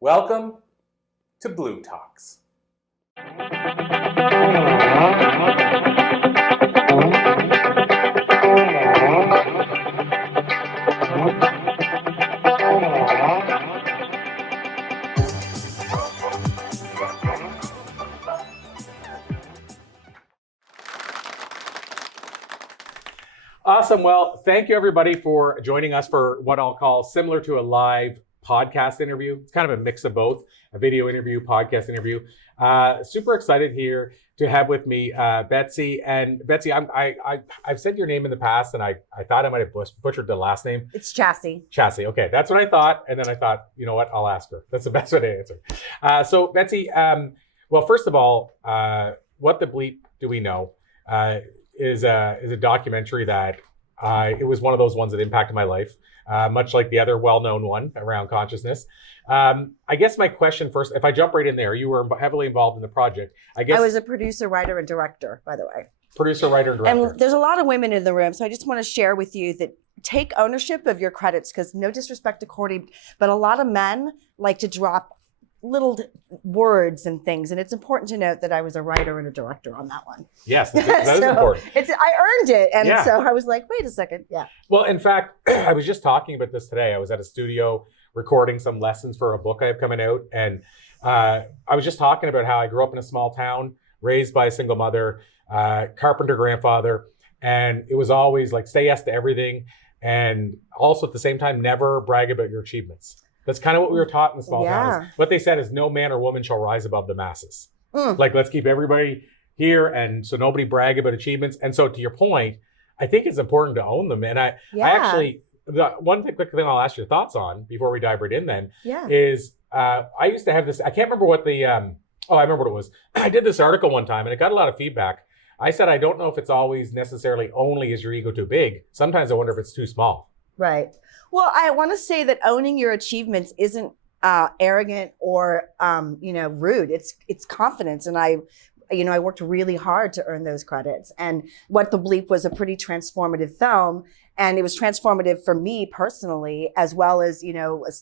Welcome to Blue Talks. Awesome. Well, thank you everybody for joining us for what I'll call similar to a live podcast interview. It's kind of a mix of both, a video interview, podcast interview. Super excited here to have with me Betsy. And Betsy, I've said your name in the past, and I thought I might have butchered the last name. It's Chasse. Chasse. Okay, that's what I thought. And then I thought, you know what? I'll ask her. That's the best way to answer. So Betsy, well, first of all, what the Bleep Do We Know is a documentary that it was one of those ones that impacted my life, much like the other well-known one around consciousness. I guess my question first, if I jump right in there, you were heavily involved in the project. I was a producer, writer, and director, by the way. Producer, writer, and director. And there's a lot of women in the room, so I just want to share with you that take ownership of your credits, because no disrespect to Cordy, but a lot of men like to drop little words and things, and it's important to note that I was a writer and a director on that one. Yes, that is important. I earned it, and so I was like, wait a second, Well, in fact, I was just talking about this today. I was at a studio recording some lessons for a book I have coming out, and I was just talking about how I grew up in a small town, raised by a single mother, carpenter grandfather, and it was always like say yes to everything, and also at the same time never brag about your achievements. That's kind of what we were taught in the small towns. What they said is no man or woman shall rise above the masses. Like, let's keep everybody here, and so nobody brag about achievements. And so to your point, I think it's important to own them. And I actually, the one quick thing I'll ask your thoughts on before we dive right in then is I used to have this, I can't remember what the, I remember what it was. I did this article one time and it got a lot of feedback. I said, I don't know if it's always necessarily only is your ego too big. Sometimes I wonder if it's too small. Right. Well, I want to say that owning your achievements isn't arrogant or rude. It's confidence, and I worked really hard to earn those credits. And What the Bleep was a pretty transformative film, and it was transformative for me personally, as well as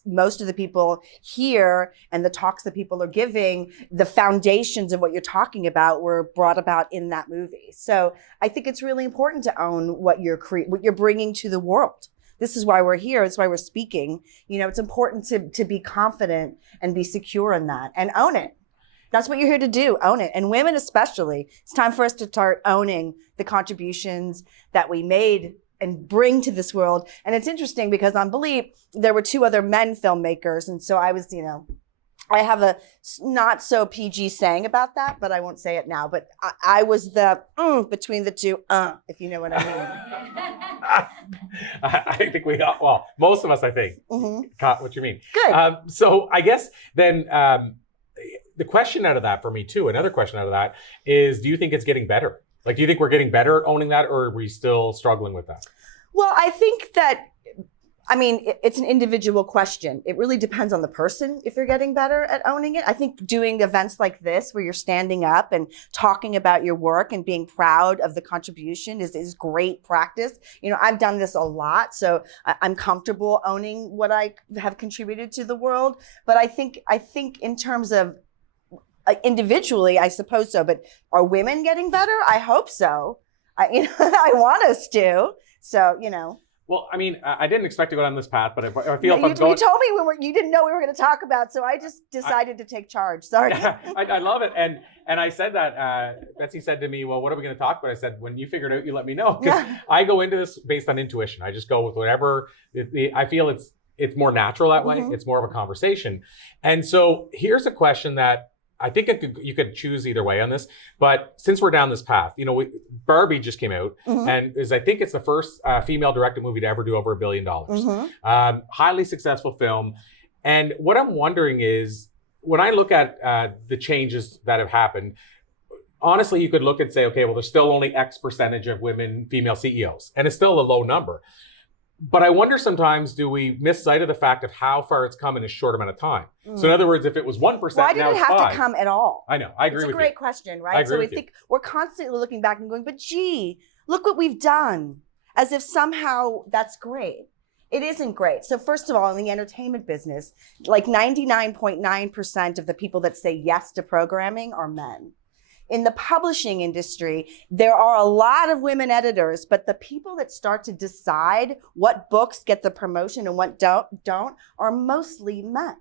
most of the people here and the talks that people are giving. The foundations of what you're talking about were brought about in that movie. So I think it's really important to own what you're bringing to the world. This is why we're here. That's why we're speaking. It's important to be confident and be secure in that and own it. That's what you're here to do, own it. And women especially, it's time for us to start owning the contributions that we made and bring to this world. And it's interesting because on Bleep, there were 2 other men filmmakers. And so I was, I have a not so PG saying about that, but I won't say it now. But I was the between the two, if you know what I mean. I think we all, well, most of us, I think, caught what you mean. Good. So I guess then the question out of that for me too, another question out of that is, do you think it's getting better? Like, do you think we're getting better at owning that, or are we still struggling with that? Well, I think that, it's an individual question. It really depends on the person if you're getting better at owning it. I think doing events like this where you're standing up and talking about your work and being proud of the contribution is great practice. I've done this a lot, so I'm comfortable owning what I have contributed to the world. But I think in terms of individually, I suppose so. But are women getting better? I hope so. I want us to. So, Well, I didn't expect to go down this path, but I feel you told me you didn't know we were going to talk about, so I just decided to take charge. Sorry. I love it, and I said that Betsy said to me, "Well, what are we going to talk about?" I said, "When you figure it out, you let me know." Because I go into this based on intuition. I just go with whatever I feel. It's more natural that way. It's more of a conversation, and so here's a question that I think you could choose either way on this, but since we're down this path, Barbie just came out, and I think it's the first female-directed movie to ever do over $1 billion. Highly successful film, and what I'm wondering is, when I look at the changes that have happened, honestly, you could look and say, okay, well, there's still only X percentage of female CEOs, and it's still a low number. But I wonder sometimes, do we miss sight of the fact of how far it's come in a short amount of time? So in other words, if it was 1%, why did now it it's have 5. to come at all? I know, I agree with you. It's a great question, right? So we think we're constantly looking back and going, but gee, look what we've done, as if somehow that's great. It isn't great. So first of all, in the entertainment business, like 99.9% of the people that say yes to programming are men. In the publishing industry, there are a lot of women editors, but the people that start to decide what books get the promotion and what don't are mostly men.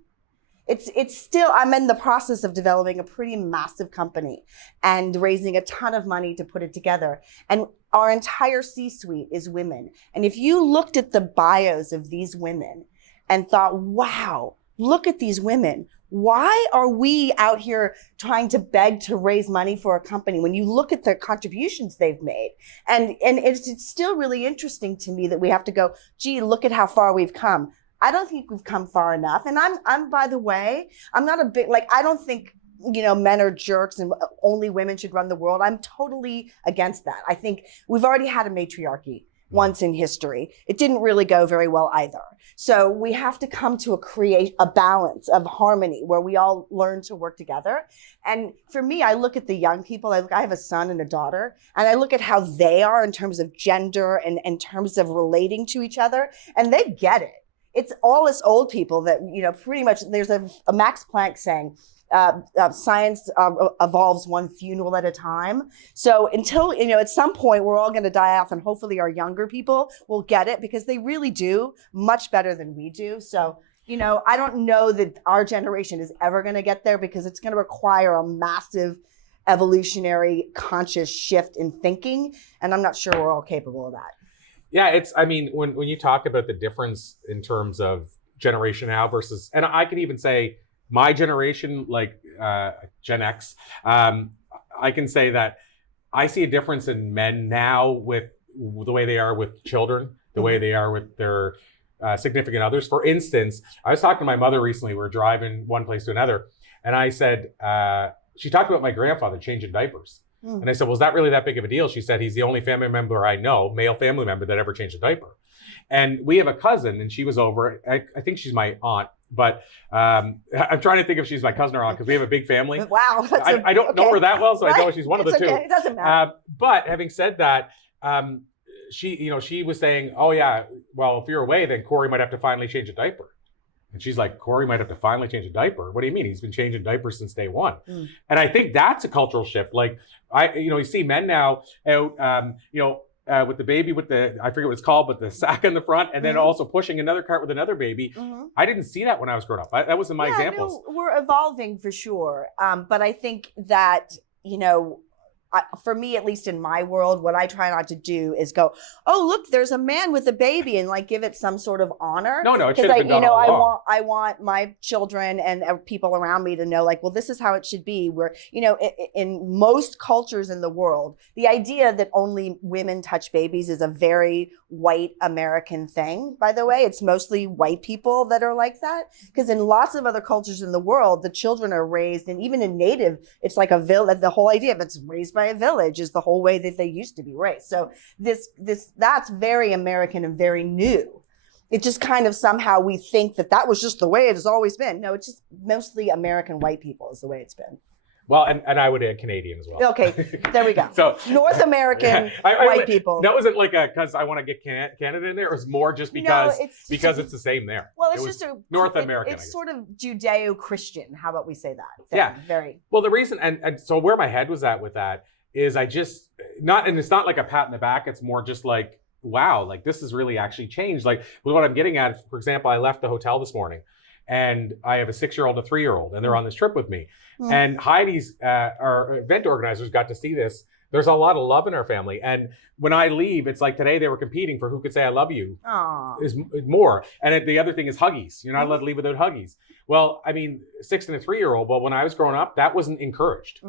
It's still, I'm in the process of developing a pretty massive company and raising a ton of money to put it together. And our entire C-suite is women. And if you looked at the bios of these women and thought, wow, look at these women. Why are we out here trying to beg to raise money for a company when you look at the contributions they've made? And it's still really interesting to me that we have to go, gee, look at how far we've come. I don't think we've come far enough. And I'm by the way, I'm not a big, like, I don't think, men are jerks and only women should run the world. I'm totally against that. I think we've already had a matriarchy once in history. It didn't really go very well either. So we have to come to create a balance of harmony where we all learn to work together. And for me, I look at the young people. I have a son and a daughter, and I look at how they are in terms of gender and in terms of relating to each other, and they get it. It's all us old people that, pretty much, there's a Max Planck saying, science evolves one funeral at a time. So until, at some point we're all going to die off, and hopefully our younger people will get it, because they really do much better than we do. So, I don't know that our generation is ever going to get there, because it's going to require a massive evolutionary conscious shift in thinking. And I'm not sure we're all capable of that. Yeah, when you talk about the difference in terms of generation now versus, and I could even say my generation, like Gen X, I can say that I see a difference in men now with the way they are with children, the way they are with their significant others. For instance, I was talking to my mother recently. We were driving one place to another, and I said, she talked about my grandfather changing diapers. And I said, well, is that really that big of a deal? She said, he's the only family member I know, male family member, that ever changed a diaper. And we have a cousin, and she was over, I think she's my aunt, but I'm trying to think if she's my cousin or aunt, because we have a big family. Wow. I don't know her that well, so I know she's one of the two. It doesn't matter. But having said that, she was saying, oh yeah, well, if you're away, then Corey might have to finally change a diaper. And she's like, Corey might have to finally change a diaper. What do you mean? He's been changing diapers since day one. And I think that's a cultural shift. Like, you see men now out, with the baby, with the, I forget what it's called, but the sack in the front, and then also pushing another cart with another baby. I didn't see that when I was growing up. That wasn't my examples. No, we're evolving for sure. But I think that, for me, at least in my world, what I try not to do is go, oh, look, there's a man with a baby, and like give it some sort of honor. No, it should have been done all along. I want my children and people around me to know, like, well, this is how it should be. Where, in most cultures in the world, the idea that only women touch babies is a very white American thing, by the way. It's mostly white people that are like that. Because in lots of other cultures in the world, the children are raised, and even in Native, it's like a village. The whole idea of it's raised by a village is the whole way that they used to be raised. So that's very American and very new. It just kind of somehow we think that was just the way it has always been. No, it's just mostly American white people is the way it's been. Well, and I would add Canadian as well. Okay, there we go. So North American white people. That wasn't like because I want to get Canada in there. It was more just because it's the same there. Well, it's just North American. It's sort of Judeo-Christian. How about we say that? Yeah. Very. Well, the reason and so where my head was at with that is it's not like a pat in the back. It's more just like, wow, like this has really actually changed. Like what I'm getting at, for example, I left the hotel this morning, and I have a 6-year-old, a 3-year-old, and they're on this trip with me. And Heidi's, our event organizers, got to see this. There's a lot of love in our family. And when I leave, it's like today they were competing for who could say I love you is more. And the other thing is huggies. You're not allowed to leave without huggies. Well, 6 and a 3-year-old, well, when I was growing up, that wasn't encouraged.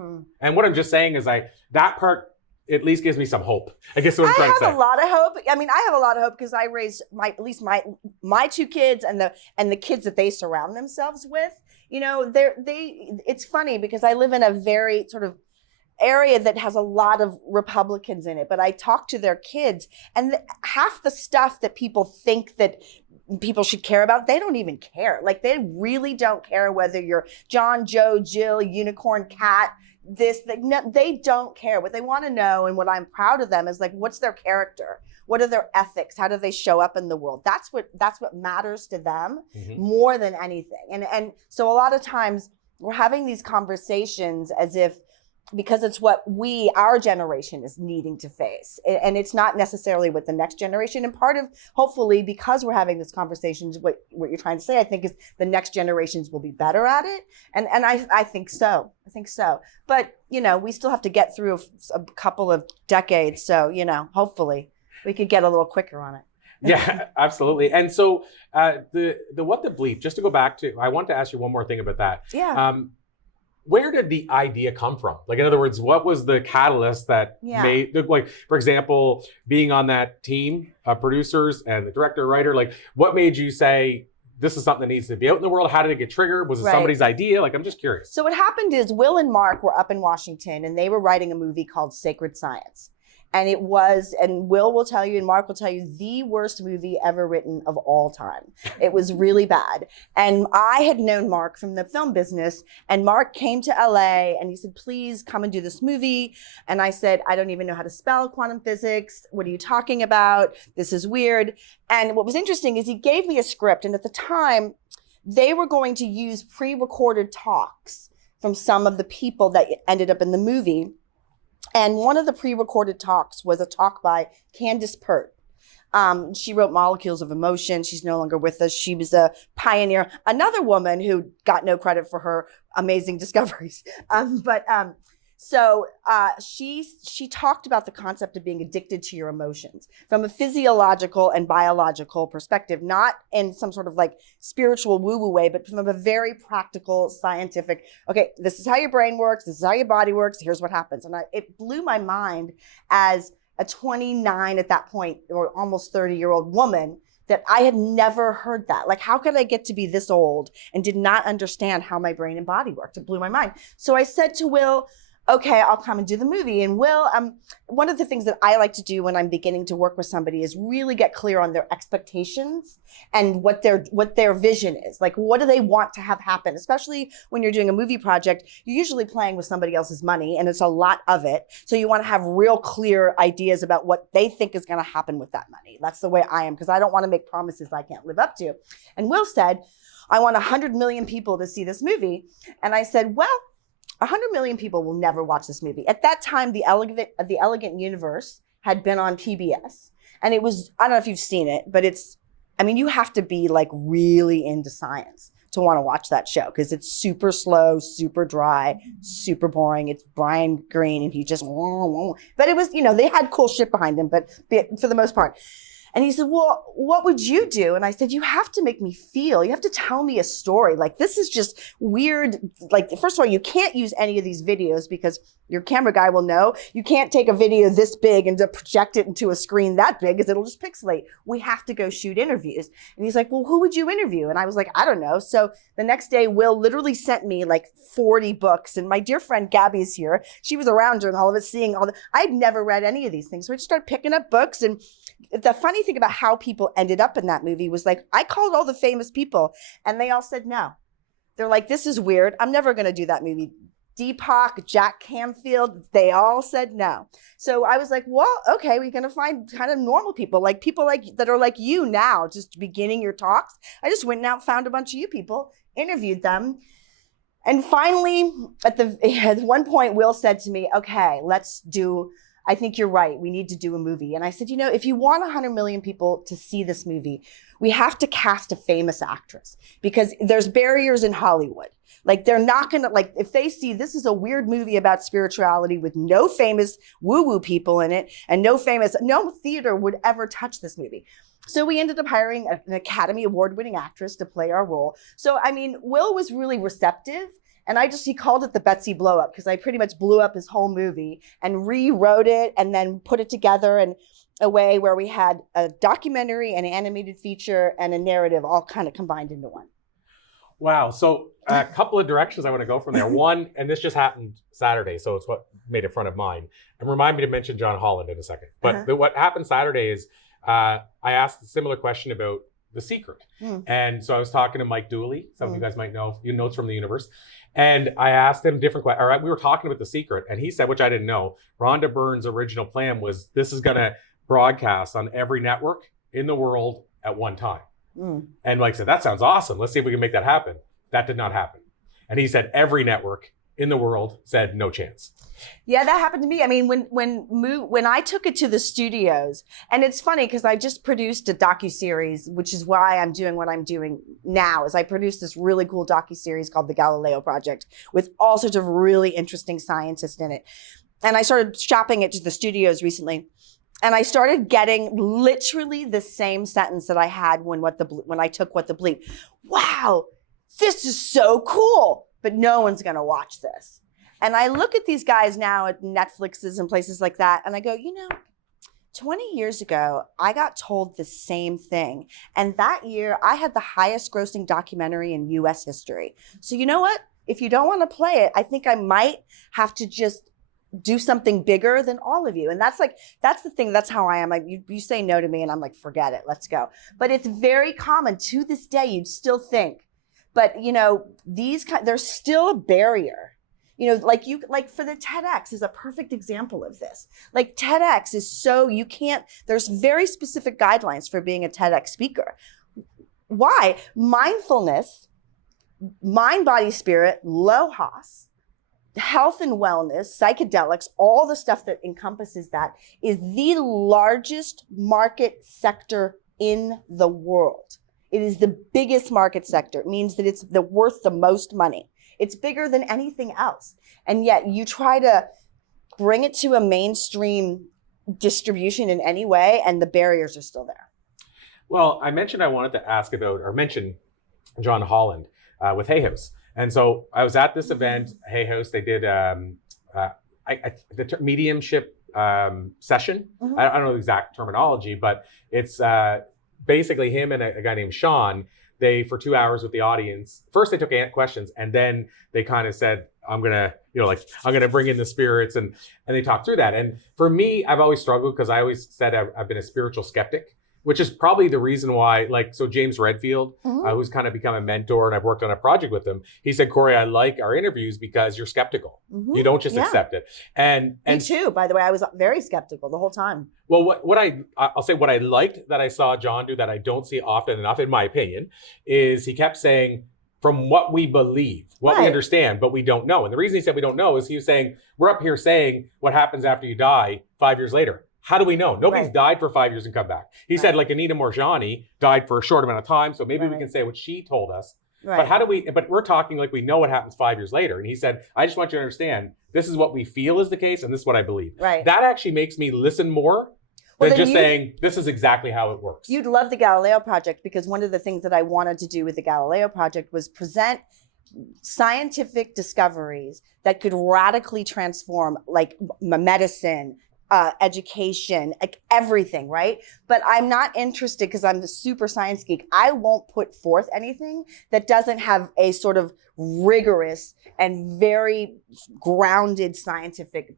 And what I'm just saying is that part at least gives me some hope. I guess what I'm trying to say. I have a lot of hope. I have a lot of hope because I raised my 2 kids and the kids that they surround themselves with. It's funny because I live in a very sort of area that has a lot of Republicans in it, but I talk to their kids, and half the stuff that people think that people should care about, they don't even care. Like, they really don't care whether you're John, Joe, Jill, unicorn, cat, they don't care. What they want to know, and what I'm proud of them, is like, what's their character? What are their ethics? How do they show up in the world? That's what matters to them Mhm. more than anything. And so a lot of times we're having these conversations as if, because it's what our generation is needing to face. And it's not necessarily what the next generation. And part of, hopefully, because we're having this conversation, what you're trying to say, I think, is the next generations will be better at it. And I think so. I think so. But, we still have to get through a couple of decades. So, hopefully we could get a little quicker on it. Yeah, absolutely. And so the what the bleep, just to go back to, I want to ask you one more thing about that. Yeah. Where did the idea come from? Like, in other words, what was the catalyst that made, like, for example, being on that team of producers and the director, writer, like, what made you say, this is something that needs to be out in the world? How did it get triggered? Was it somebody's idea? Like, I'm just curious. So what happened is Will and Mark were up in Washington and they were writing a movie called Sacred Science. And it was, and Will will tell you and Mark will tell you, the worst movie ever written of all time. It was really bad. And I had known Mark from the film business, and Mark came to LA and he said, please come and do this movie. And I said, I don't even know how to spell quantum physics. What are you talking about? This is weird. And what was interesting is he gave me a script. And at the time, they were going to use pre-recorded talks from some of the people that ended up in the movie. And one of the pre-recorded talks was a talk by Candace Pert. She wrote Molecules of Emotion. She's no longer with us. She was a pioneer. Another woman who got no credit for her amazing discoveries. So she talked about the concept of being addicted to your emotions from a physiological and biological perspective, not in some sort of like spiritual woo-woo way, but from a very practical, scientific, okay, this is how your brain works, this is how your body works, here's what happens. And it blew my mind as a 29 at that point, or almost 30-year-old woman, that I had never heard that. Like, how could I get to be this old and did not understand how my brain and body worked? It blew my mind. So I said to Will, okay, I'll come and do the movie. And Will, one of the things that I like to do when I'm beginning to work with somebody is really get clear on their expectations and what their vision is. Like, what do they want to have happen? Especially when you're doing a movie project, you're usually playing with somebody else's money, and it's a lot of it. So you want to have real clear ideas about what they think is going to happen with that money. That's the way I am, because I don't want to make promises I can't live up to. And Will said, I want 100 million people to see this movie. And I said, well, 100 million people will never watch this movie. At that time, The Elegant Universe had been on PBS. And it was, I don't know if you've seen it, but you have to be like really into science to want to watch that show, because it's super slow, super dry, super boring. It's Brian Greene and he just, but it was, they had cool shit behind him, but for the most part. And he said, well, what would you do? And I said, you have to make me feel. You have to tell me a story. Like, this is just weird. Like, first of all, you can't use any of these videos because your camera guy will know. You can't take a video this big and to project it into a screen that big, because it'll just pixelate. We have to go shoot interviews. And he's like, well, who would you interview? And I was like, I don't know. So the next day, Will literally sent me like 40 books. And my dear friend Gabby's here. She was around during all of it, seeing I'd never read any of these things. So I just started picking up books. And the funny thing about how people ended up in that movie was, like, I called all the famous people and they all said no. They're like, this is weird. I'm never going to do that movie. Deepak, Jack Canfield, they all said no. So I was like, well, okay, we're going to find kind of normal people like that are like you now, just beginning your talks. I just went out, found a bunch of you people, interviewed them. And finally, at one point, Will said to me, okay, I think you're right. We need to do a movie. And I said, if you want 100 million people to see this movie, we have to cast a famous actress, because there's barriers in Hollywood. Like, they're not going to, like, if they see this is a weird movie about spirituality with no famous woo-woo people in it and no theater would ever touch this movie. So we ended up hiring an Academy Award-winning actress to play our role. So, Will was really receptive. And he called it the Betsy blow up, because I pretty much blew up his whole movie and rewrote it and then put it together in a way where we had a documentary, an animated feature, and a narrative all kind of combined into one. Wow. So a couple of directions I want to go from there. One, and this just happened Saturday, so it's what made it front of mind. And remind me to mention John Holland in a second. But what happened Saturday is I asked a similar question about The Secret. And so I was talking to Mike Dooley. Some of you guys might know, Notes from the Universe. And I asked him different questions. All right, we were talking about The Secret, and he said, which I didn't know, Rhonda Byrne's original plan was, this is going to broadcast on every network in the world at one time. Mm. And like I said, that sounds awesome. Let's see if we can make that happen. That did not happen. And he said every network in the world said no chance. Yeah, that happened to me. I mean, when I took it to the studios, and it's funny because I just produced a docuseries, which is why I'm doing what I'm doing now, is I produced this really cool docuseries called the Galileo Project with all sorts of really interesting scientists in it. And I started shopping it to the studios recently. And I started getting literally the same sentence that I had when I took What the Bleep. Wow, this is so cool, but no one's gonna watch this. And I look at these guys now at Netflixes and places like that, and I go, 20 years ago, I got told the same thing. And that year, I had the highest grossing documentary in US history. So you know what? If you don't wanna play it, I think I might have to just do something bigger than all of you. And that's the thing. That's how I am. Like you say no to me and I'm like, forget it, let's go. But it's very common to this day. You'd still think, but there's still a barrier, like for the TEDx is a perfect example of this. Like TEDx is there's very specific guidelines for being a TEDx speaker. Why? Mindfulness, mind, body, spirit, LOHAS, health and wellness, psychedelics, all the stuff that encompasses that is the largest market sector in the world. It is the biggest market sector. It means that it's worth the most money. It's bigger than anything else. And yet you try to bring it to a mainstream distribution in any way, and the barriers are still there. Well, I mentioned I wanted to mention John Holland with Hay House. And so I was at this event, Hay House. They did the mediumship session. Mm-hmm. I don't know the exact terminology, but it's basically him and a guy named Sean. They, for 2 hours with the audience, first they took questions, and then they kind of said, I'm gonna bring in the spirits, and they talked through that. And for me, I've always struggled because I always said I've been a spiritual skeptic, which is probably the reason why, so James Redfield, who's kind of become a mentor, and I've worked on a project with him, he said, Corey, I like our interviews because you're skeptical. Mm-hmm. You don't just accept it. And me too, by the way, I was very skeptical the whole time. Well, I'll say what I liked that I saw John do that I don't see often enough, in my opinion, is he kept saying, from what we believe, what we understand, but we don't know. And the reason he said we don't know is he was saying, we're up here saying what happens after you die 5 years later. How do we know? Nobody's died for 5 years and come back. He said, like Anita Moorjani died for a short amount of time, so maybe we can say what she told us. Right. But we're talking like we know what happens 5 years later. And he said, I just want you to understand, this is what we feel is the case, and this is what I believe. Right. That actually makes me listen more than just saying, this is exactly how it works. You'd love the Galileo Project, because one of the things that I wanted to do with the Galileo Project was present scientific discoveries that could radically transform medicine, education, like everything, right? But I'm not interested, because I'm the super science geek. I won't put forth anything that doesn't have a sort of rigorous and very grounded scientific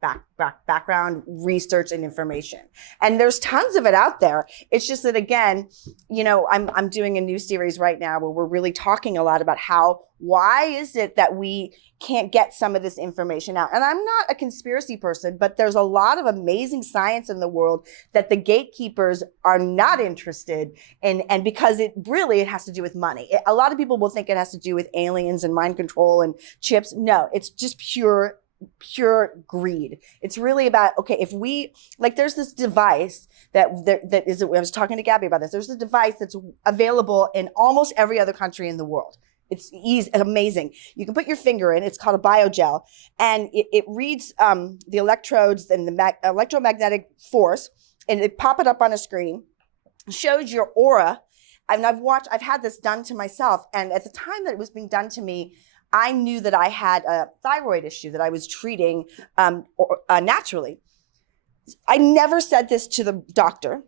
background, research, and information. And there's tons of it out there. It's just that, again, I'm doing a new series right now where we're really talking a lot about why is it that we can't get some of this information out? And I'm not a conspiracy person, but there's a lot of amazing science in the world that the gatekeepers are not interested in. And because it has to do with money. A lot of people will think it has to do with aliens and mind control and chips. No, it's just pure greed. It's really about, if we, there's this device that is, I was talking to Gabby about this. There's a device that's available in almost every other country in the world. It's easy and amazing. You can put your finger in. It's called a biogel, and it reads the electrodes and the electromagnetic force, and it pop it up on a screen, shows your aura. I've had this done to myself, and at the time that it was being done to me, I knew that I had a thyroid issue that I was treating naturally. I never said this to the doctor.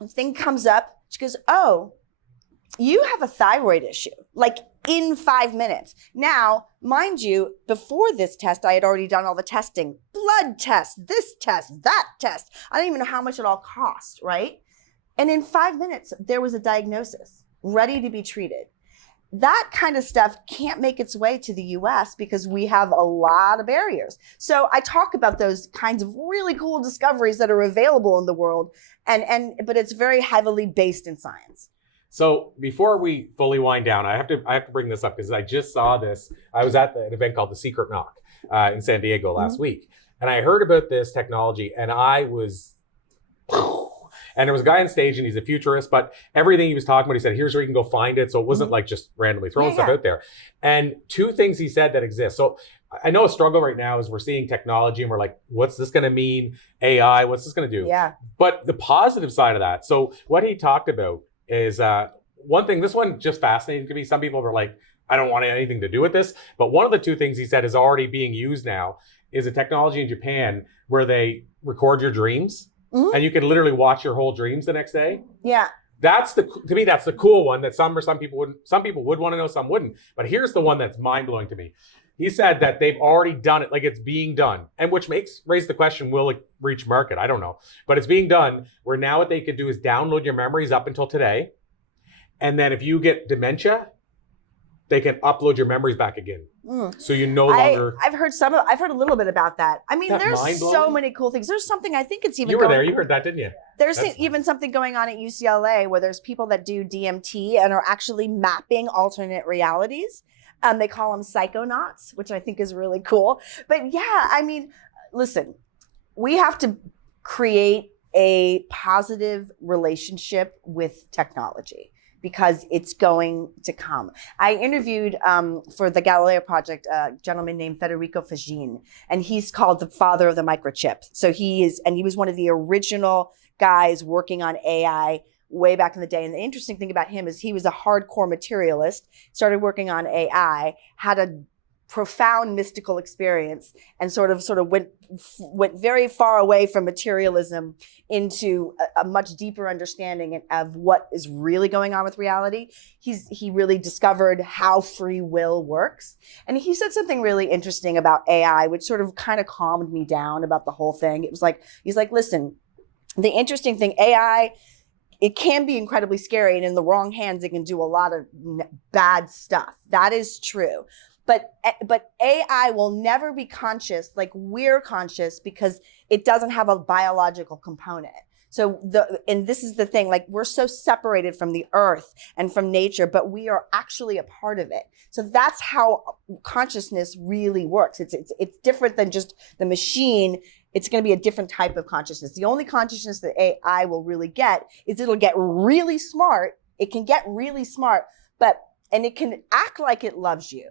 The thing comes up. She goes, "Oh, you have a thyroid issue," in 5 minutes. Now, mind you, before this test, I had already done all the testing, blood test, this test, that test. I don't even know how much it all cost, right? And in 5 minutes, there was a diagnosis ready to be treated. that kind of stuff can't make its way to the US because we have a lot of barriers. So I talk about those kinds of really cool discoveries that are available in the world, but it's very heavily based in science. So before we fully wind down, I have to bring this up because I just saw this. I was at an event called The Secret Knock in San Diego last week, and I heard about this technology, and I was, and there was a guy on stage, and he's a futurist, but everything he was talking about, he said, here's where you can go find it. So it wasn't like just randomly throwing stuff out there. And two things he said that exist. So I know a struggle right now is we're seeing technology and we're like, what's this going to mean? AI, what's this going to do? Yeah. But the positive side of that, so what he talked about is one thing, this one just fascinating to me. Some people were like, I don't want anything to do with this. But one of the two things he said is already being used now is a technology in Japan where they record your dreams and you can literally watch your whole dreams the next day. Yeah. To me, that's the cool one that some people would want to know, some wouldn't. But here's the one that's mind blowing to me. He said that they've already done it, like it's being done, and which raise the question, will it reach market? I don't know, but it's being done where now what they could do is download your memories up until today. And then if you get dementia, they can upload your memories back again. So you no longer. I've heard a little bit about that. I mean, there's so many cool things. There's something, I think it's even. You were there, you heard that, didn't you? There's even something going on at UCLA where there's people that do DMT and are actually mapping alternate realities. They call them psychonauts, which I think is really cool. But yeah, I mean, listen, we have to create a positive relationship with technology because it's going to come. I interviewed for the Galileo Project a gentleman named Federico Fagin, and he's called the father of the microchip. So he was one of the original guys working on AI way back in the day. And the interesting thing about him is he was a hardcore materialist, started working on AI, had a profound mystical experience, and sort of went very far away from materialism into a much deeper understanding of what is really going on with reality. He really discovered how free will works. And he said something really interesting about AI, which sort of kind of calmed me down about the whole thing. It was like, he's like, listen, the interesting thing, AI, it can be incredibly scary, and in the wrong hands, it can do a lot of bad stuff. That is true. But AI will never be conscious like we're conscious because it doesn't have a biological component. So and this is the thing, like we're so separated from the earth and from nature, but we are actually a part of it. So that's how consciousness really works. It's different than just the machine. It's going to be a different type of consciousness. The only consciousness that AI will really get is it'll get really smart. It can get really smart, and it can act like it loves you.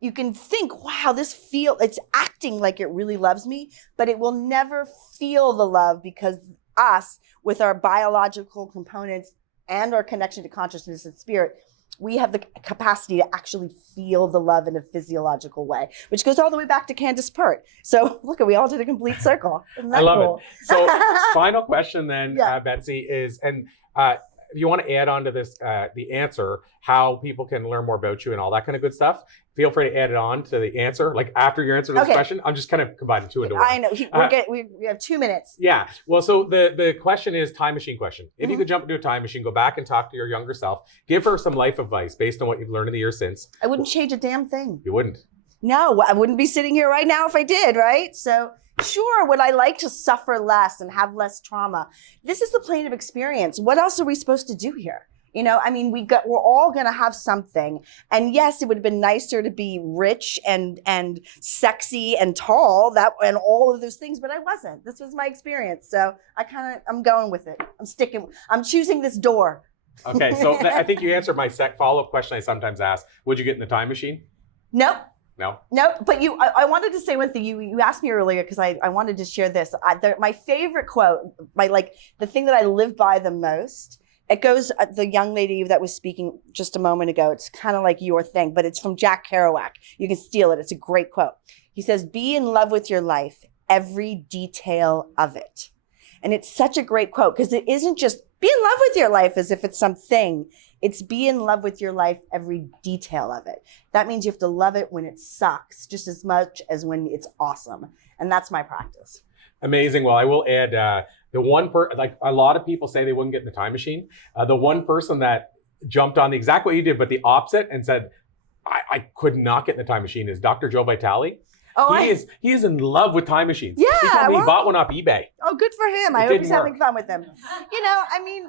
You can think, wow, it's acting like it really loves me, but it will never feel the love because us, with our biological components and our connection to consciousness and spirit, we have the capacity to actually feel the love in a physiological way, which goes all the way back to Candace Pert. So look, we all did a complete circle. Isn't that I love cool? it. So final question then, Betsy, is, and if you want to add on to this, the answer, how people can learn more about you and all that kind of good stuff, feel free to add it on to the answer, like after your answer to this question. I'm just kind of combining two into one. I know. We have 2 minutes. Yeah. Well, so the question is time machine question. If you could jump into a time machine, go back and talk to your younger self, give her some life advice based on what you've learned in the years since. I wouldn't change a damn thing. You wouldn't? No, I wouldn't be sitting here right now if I did, right? So sure, would I like to suffer less and have less trauma? This is the plane of experience. What else are we supposed to do here? You know, I mean, we're all going to have something. And yes, it would have been nicer to be rich and sexy and tall, and all of those things, but I wasn't. This was my experience. So I'm going with it. I'm choosing this door. Okay, so I think you answered my follow-up question I sometimes ask. Would you get in the time machine? Nope. No, but I wanted to say one thing. You asked me earlier because I wanted to share this. My favorite quote, the thing that I live by the most, it goes, the young lady that was speaking just a moment ago, it's kind of like your thing, but it's from Jack Kerouac. You can steal it. It's a great quote. He says, be in love with your life, every detail of it. And it's such a great quote because it isn't just be in love with your life as if it's something. It's be in love with your life, every detail of it. That means you have to love it when it sucks just as much as when it's awesome. And that's my practice. Amazing. Well, I will add the one like a lot of people say they wouldn't get in the time machine. The one person that jumped on the exact way you did, but the opposite, and said, I could not get in the time machine, is Dr. Joe Vitale. Oh, He is in love with time machines. Yeah, he told me well- he bought one off eBay. Oh, good for him. I hope he's having fun with them. You know, I mean,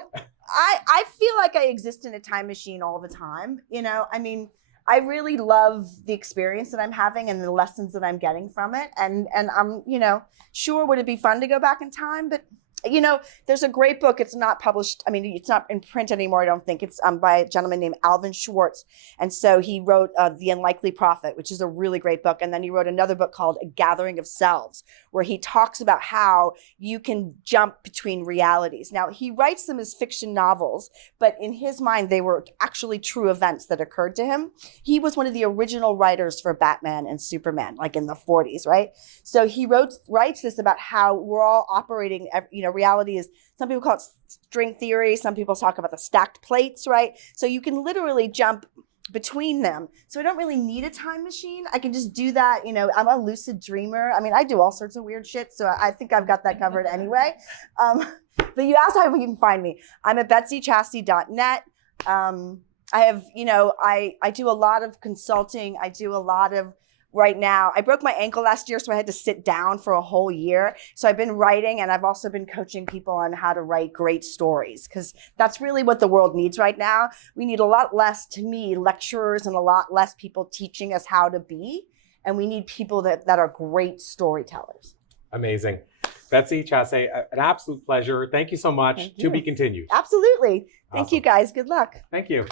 I feel like I exist in a time machine all the time. You know, I mean, I really love the experience that I'm having and the lessons that I'm getting from it. And I'm, you know, sure, would it be fun to go back in time? But, you know, there's a great book. It's not published. I mean, it's not in print anymore, I don't think. It's by a gentleman named Alvin Schwartz. And so he wrote The Unlikely Prophet, which is a really great book. And then he wrote another book called A Gathering of Selves, where he talks about how you can jump between realities. Now, he writes them as fiction novels, but in his mind, they were actually true events that occurred to him. He was one of the original writers for Batman and Superman, like in the 40s, right? So he writes this about how we're all operating, you know, reality is, some people call it string theory, some people talk about the stacked plates, right? So you can literally jump between them. So I don't really need a time machine. I can just do that. You know, I'm a lucid dreamer. I mean, I do all sorts of weird shit. So I think I've got that covered anyway. But you asked how you can find me. I'm at betsychasse.net. I have, you know, I do a lot of consulting. I do a lot of, right now, I broke my ankle last year, so I had to sit down for a whole year. So I've been writing, and I've also been coaching people on how to write great stories, because that's really what the world needs right now. We need a lot less, to me, lecturers and a lot less people teaching us how to be. And we need people that are great storytellers. Amazing. Betsy Chasse, an absolute pleasure. Thank you so much. Thank To you. be continued. Absolutely. Thank Awesome. you, guys. Good luck. Thank you.